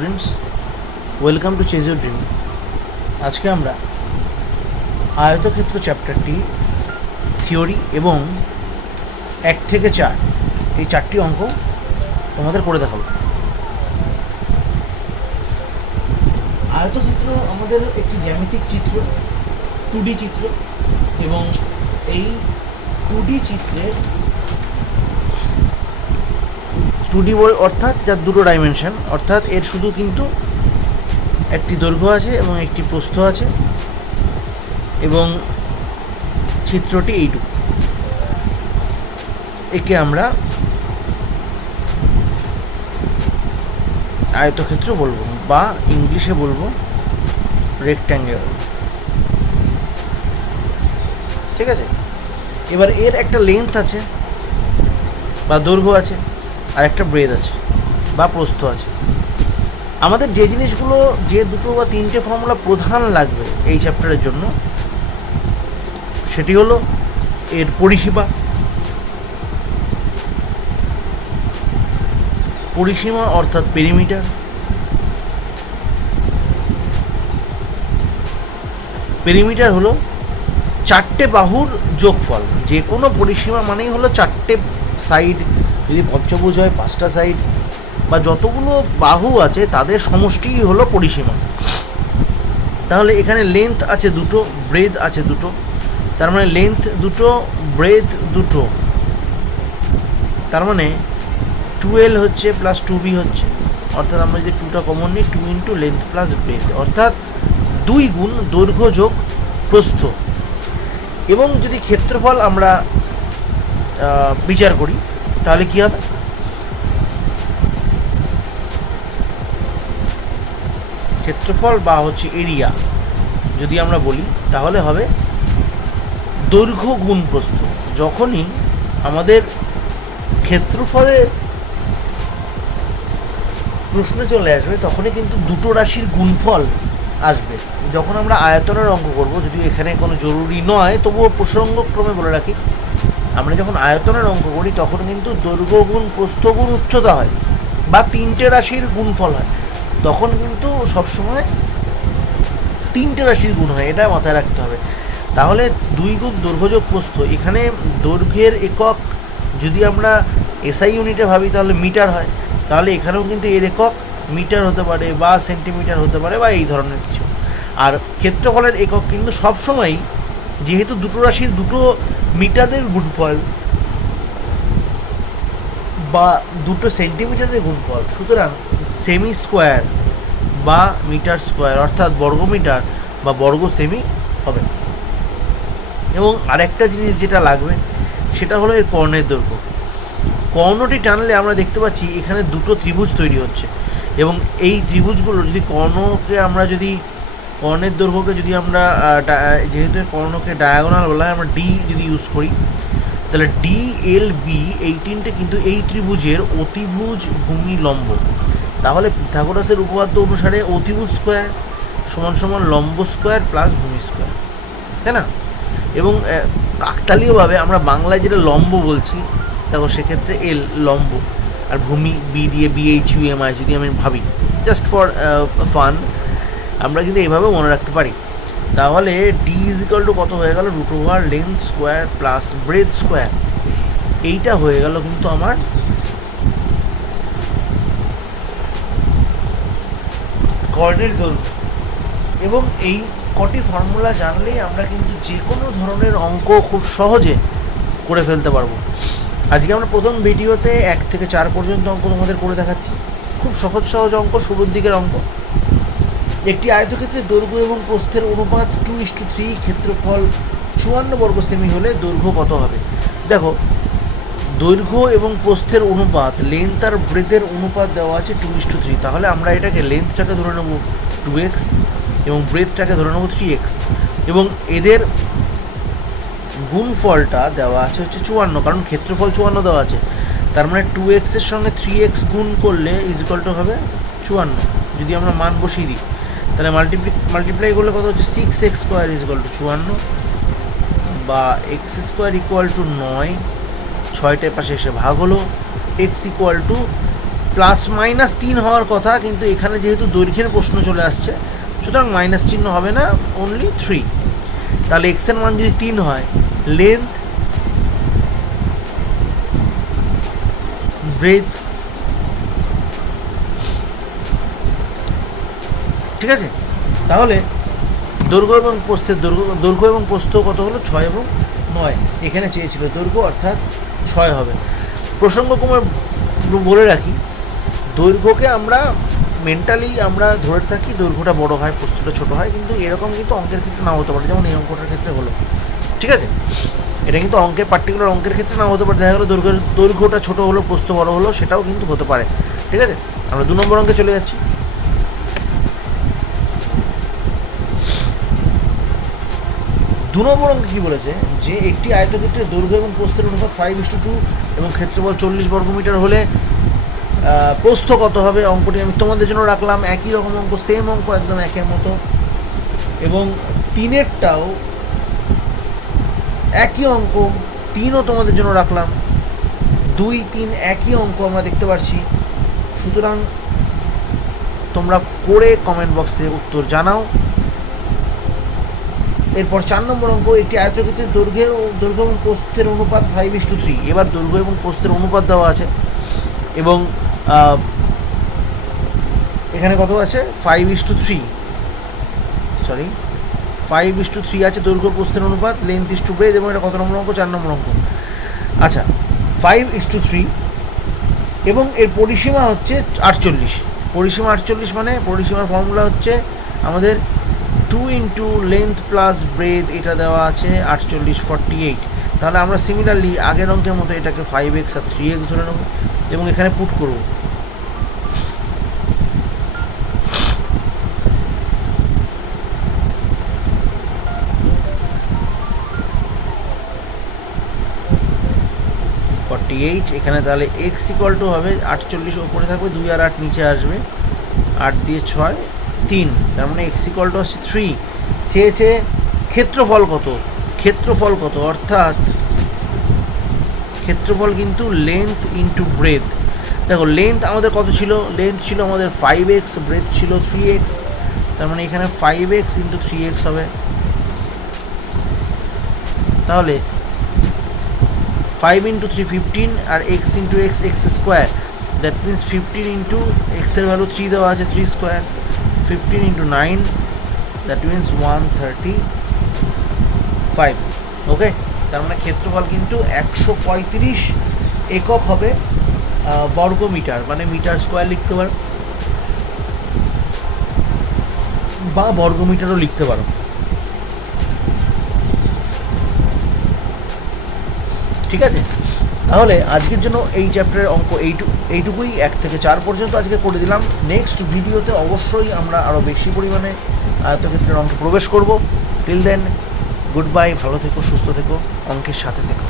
Friends welcome to chase your dream আজকে আমরা আয়তক্ষেত্র চ্যাপ্টারটি থিওরি এবং এক থেকে চার, এই চারটি অঙ্ক তোমাদের করে দেখাবো। আয়তক্ষেত্র আমাদের একটি জ্যামিতিক চিত্র টু চিত্র এবং এই টু চিত্রের টু ডি অর্থাৎ যার দুটো ডাইমেনশান অর্থাৎ এর শুধু কিন্তু একটি দৈর্ঘ্য আছে এবং একটি প্রস্থ আছে এবং চিত্রটি এইটুকু। একে আমরা আয়তক্ষেত্র বলব বা ইংলিশে বলব রেক্ট্যাঙ্গেল ঠিক আছে? এবার এর একটা লেন্থ আছে বা দৈর্ঘ্য আছে। আর একটা ব্রেদ আছে বা প্রস্থ আছে। আমাদের যে জিনিসগুলো যে দুটো বা তিনটে ফর্মুলা প্রধান লাগবে এই চ্যাপ্টারের জন্য, সেটি হলো এর পরিসীমা। পরিসীমা অর্থাৎ পেরিমিটার পেরিমিটার হলো চারটে বাহুর যোগফল। যে কোনো পরিসীমা মানেই হলো চারটে সাইড যদি পঞ্চভুজ হয় পাঁচটা সাইড বা যতগুলো বাহু আছে, তাদের সমষ্টিই হলো পরিসীমা। তাহলে এখানে লেন্থ আছে দুটো ব্রেথ আছে দুটো। তার মানে লেন্থ দুটো ব্রেথ দুটো। তার মানে টুয়েলভ হচ্ছে প্লাস টু বি হচ্ছে। অর্থাৎ আমরা যদি টুটা কমন নিই two into length plus breadth অর্থাৎ দুই গুণ দৈর্ঘ্য যোগ প্রস্থ। এবং যদি ক্ষেত্রফল আমরা বিচার করি তাহলে কি হবে? ক্ষেত্রফল বা হচ্ছে এরিয়া যদি আমরা বলি, তাহলে হবে দৈর্ঘ্য গুণ প্রস্থ। যখনই আমাদের ক্ষেত্রফলের প্রশ্ন চলে আসবে, তখনই কিন্তু দুটো রাশির গুণফল আসবে। যখন আমরা আয়তনের অঙ্ক করব, যদিও এখানে কোনো জরুরি নয়, তবুও প্রসঙ্গক্রমে বলে রাখি আমরা যখন আয়তনের অঙ্ক করি, তখন কিন্তু দৈর্ঘ্য গুণ, প্রস্থ গুণ, উচ্চতা হয় বা তিনটে রাশির গুণফল হয়। তখন কিন্তু সবসময় তিনটে রাশির গুণ হয়, এটা মাথায় রাখতে হবে। তাহলে দুই গুণ দৈর্ঘ্যযোগ প্রস্থ, এখানে দৈর্ঘ্যের একক যদি আমরা এসআই ইউনিটে ভাবি, তাহলে মিটার হয়। তাহলে এখানেও কিন্তু এর একক মিটার হতে পারে বা সেন্টিমিটার হতে পারে বা এই ধরনের কিছু। আর ক্ষেত্রফলের একক কিন্তু সবসময়ই যেহেতু দুটো রাশির দুটো মিটারের গুণফল বা দুটো সেন্টিমিটারের গুণফল, সুতরাং সেমি স্কোয়ার বা মিটার স্কোয়ার অর্থাৎ বর্গ মিটার বা বর্গ সেমি হবে। এবং আরেকটা জিনিস যেটা লাগবে, সেটা হলো এর কর্ণের দৈর্ঘ্য। কর্ণটি টানলে আমরা দেখতে পাচ্ছি এখানে দুটো ত্রিভুজ তৈরি হচ্ছে। এবং এই ত্রিভুজগুলো, যদি কর্ণকে আমরা যদি কর্ণের দৈর্ঘ্যকে যদি আমরা যেহেতু কর্ণকে ডায়াগোনাল বলা হয়, আমরা ডি যদি ইউজ করি, তাহলে ডি এল বি এই তিনটে কিন্তু এই ত্রিভুজের অতিভুজ ভূমি লম্ব। তাহলে পিথাগোরাসের উপপাদ্য অনুসারে অতিভুজ স্কোয়ার সমান সমান লম্ব স্কোয়ার প্লাস ভূমি স্কোয়ার তাই না? এবং কাকতালীয়ভাবে আমরা বাংলায় যেটা লম্ব বলছি, দেখো সেক্ষেত্রে এল লম্ব। আর ভূমি বি দিয়ে বিএইচ ইউ এম আই যদি আমি ভাবি জাস্ট ফর ফান আমরা কিন্তু এইভাবে মনে রাখতে পারি, তাহলে ডি ইজ ইকাল টু কত হয়ে গেল root over length square plus breadth square এইটা হয়ে গেল কিন্তু আমার কর্ণের দৈর্ঘ্য। এবং এই কটি ফর্মুলা জানলেই আমরা কিন্তু যে কোনো ধরনের অঙ্ক খুব সহজে করে ফেলতে পারব। আজকে আমরা প্রথম ভিডিওতে এক থেকে চার পর্যন্ত অঙ্ক তোমাদের করে দেখাচ্ছি। খুব সহজ সহজ অঙ্ক, শুরুর দিকের অঙ্ক। একটি আয়তক্ষেত্রের দৈর্ঘ্য এবং প্রস্থের অনুপাত টু ইস টু থ্রি ক্ষেত্রফল চুয়ান্ন বর্গ সেমি হলে দৈর্ঘ্য কত হবে? দেখো, দৈর্ঘ্য এবং প্রস্থের অনুপাত লেন্থ আর ব্রেথের অনুপাত দেওয়া আছে টু ইস টু থ্রি তাহলে আমরা এটাকে লেন্থটাকে ধরে নেব টু এক্স এবং ব্রেথটাকে ধরে নেব থ্রি এক্স এবং এদের গুণফলটা দেওয়া আছে হচ্ছে চুয়ান্ন, কারণ ক্ষেত্রফল চুয়ান্ন দেওয়া আছে। তার মানে টু এক্সের সঙ্গে থ্রি এক্স গুণ করলে ইজিকাল টু হবে চুয়ান্ন। যদি আমরা মান বসিয়ে দিই তাহলে মাল্টিপ্লি মাল্টিপ্লাই করলে কত হচ্ছে? Six x square equal to চুয়ান্ন বা এক্স স্কোয়ার ইকুয়াল টু নয় ছয়টায় পাশে এসে ভাগ হলো। X equal to plus minus তিন হওয়ার কথা, কিন্তু এখানে যেহেতু দৈর্ঘ্যের প্রশ্ন চলে আসছে, সুতরাং মাইনাস চিহ্ন হবে না অনলি থ্রি তাহলে এক্সের মান যদি তিন হয় লেন্থ ব্রেথ ঠিক আছে? তাহলে দৈর্ঘ্য এবং প্রস্থের দৈর্ঘ্য দৈর্ঘ্য এবং প্রস্থ কত হলো? ছয় এবং নয়। এখানে চেয়েছিল দৈর্ঘ্য অর্থাৎ ছয় হবে। প্রসঙ্গক্রমে বলে রাখি দৈর্ঘ্যকে আমরা মেন্টালি আমরা ধরে থাকি দৈর্ঘ্যটা বড় হয় প্রস্থটা ছোট হয়, কিন্তু এরকম কিন্তু অঙ্কের ক্ষেত্রে নাও হতে পারে, যেমন এই অঙ্কটার ক্ষেত্রে হলো। ঠিক আছে? এটা কিন্তু অঙ্কের পার্টিকুলার অঙ্কের ক্ষেত্রে নাও হতে পারে। দেখা গেলো দৈর্ঘ্য দৈর্ঘ্যটা ছোটো হলো প্রস্থ বড় হলো, সেটাও কিন্তু হতে পারে। ঠিক আছে? আমরা দু নম্বর অঙ্কে চলে যাচ্ছি। দু নম্বর অঙ্কে কী বলেছে? যে একটি আয়তক্ষেত্রের দৈর্ঘ্য এবং প্রস্থের অনুপাত ফাইভ ইস টু টু এবং ক্ষেত্রফল চল্লিশ বর্গমিটার হলে প্রস্থ কত হবে? অঙ্কটি আমি তোমাদের জন্য রাখলাম। একই রকম অঙ্ক সেম অঙ্ক, একদম একের মতো। এবং তিনেরটাও একই অঙ্ক, তিনও তোমাদের জন্য রাখলাম। দুই, তিন একই অঙ্ক আমরা দেখতে পাচ্ছি সুতরাং তোমরা করে কমেন্ট বক্সে উত্তর জানাও। এরপর চার নম্বর অঙ্ক, একটি আয়তক্ষেত্রের দৈর্ঘ্য ও দৈর্ঘ্য এবং প্রস্থের অনুপাত ফাইভ ইস টু থ্রি এবার দৈর্ঘ্য এবং প্রস্থের অনুপাত দেওয়া আছে এবং এখানে কত আছে? Five is to three sorry five is to three আছে দৈর্ঘ্য, প্রস্থের অনুপাত লেন্থ ইস টু ব্রেথ এবং এটা কত নম্বর অঙ্ক? চার নম্বর অঙ্ক। আচ্ছা ফাইভ ইস টু থ্রি এবং এর পরিসীমা হচ্ছে আটচল্লিশ। পরিসীমা আটচল্লিশ মানে পরিসীমার ফর্মুলা হচ্ছে আমাদের two into length plus breadth এটা দেওয়া আছে, আটচল্লিশ ফর্টি এইট তাহলে আমরা সিমিলারলি আগের অঙ্কের মতো এটাকে ফাইভ এক্স আর থ্রি এক্স ধরে নেব এবং এখানে পুট করব। ফর্টি এইট এখানে তাহলে এক্স ইকুয়াল টু হবে, আটচল্লিশ ওপরে থাকবে, দুই আর আট নিচে আসবে, আট দিয়ে ছয় তিন, তার মানে এক্স ইকুয়াল টু হচ্ছে থ্রি চেয়েছে ক্ষেত্রফল কত? ক্ষেত্রফল কত? অর্থাৎ ক্ষেত্রফল কিন্তু লেন্থ ইন্টু ব্রেথ দেখো লেন্থ আমাদের কত ছিল? লেন্থ ছিল আমাদের ফাইভ এক্স ব্রেথ ছিল থ্রি এক্স তার মানে এখানে five x into three x হবে। তাহলে five into three fifteen R x into x x square that means fifteen into এক্সের ভ্যালু থ্রি দেওয়া আছে three square fifteen into nine that means one thirty five okay তার মানে ক্ষেত্রফল কিন্তু একশো পঁয়ত্রিশ একক হবে বর্গ মিটার মানে মিটার স্কোয়ার লিখতে পারো। বা বর্গ মিটারও লিখতে পারো। ঠিক আছে? তাহলে আজকের জন্য এই চ্যাপ্টারের অঙ্ক এইটু, এইটুকুই, এক থেকে চার পর্যন্ত আজকে করে দিলাম। নেক্সট ভিডিওতে অবশ্যই আমরা আরও বেশি পরিমাণে আয়তক্ষেত্রের অঙ্কে প্রবেশ করব। টিল দেন গুড বাই ভালো থেকো, সুস্থ থেকো, অঙ্কের সাথে থেকো।